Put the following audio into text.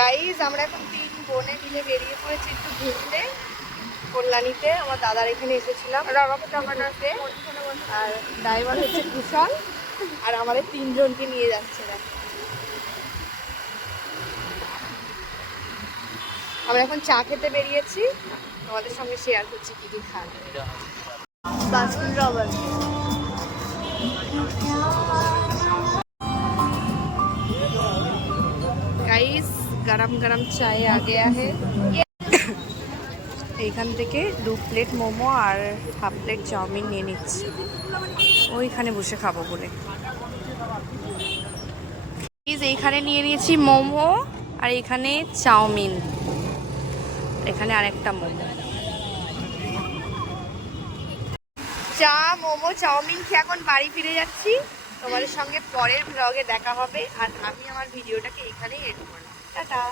Guys আমরা এখন 3 বোনে মিলে বেরিয়ে পড়েছি একটু ঘুরতে কল্যাণীতে। আমার দাদার এখানে এসেছিলাম জগন্নাথে, আর ড্রাইভার হচ্ছে কুশল, আর আমাদের 3 জনকে নিয়ে যাচ্ছে না। আমরা এখন চা খেতে বেরিয়েছি, তোমাদের সঙ্গে শেয়ার করছি কি কি খাই। বাস্কিন রবার্স गाइस गरम गरम चाय आ गया है। এইখান থেকে 2 প্লেট মোমো আর হাফ প্লেট চাউমিন নিয়ে নিচ্ছি, ওইখানে বসে খাবো বলে। এইখানে নিয়ে নিয়েছি মোমো আর এখানে চাউমিন, এখানে আরেকটা মোমো। চা মোমো চাউমিন খেয়ে এখন বাড়ি ফিরে যাচ্ছি। তোমাদের সঙ্গে পরের ব্লগে দেখা হবে, আর আমি আমার ভিডিওটাকে এখানেই এড করলাম। টাটা।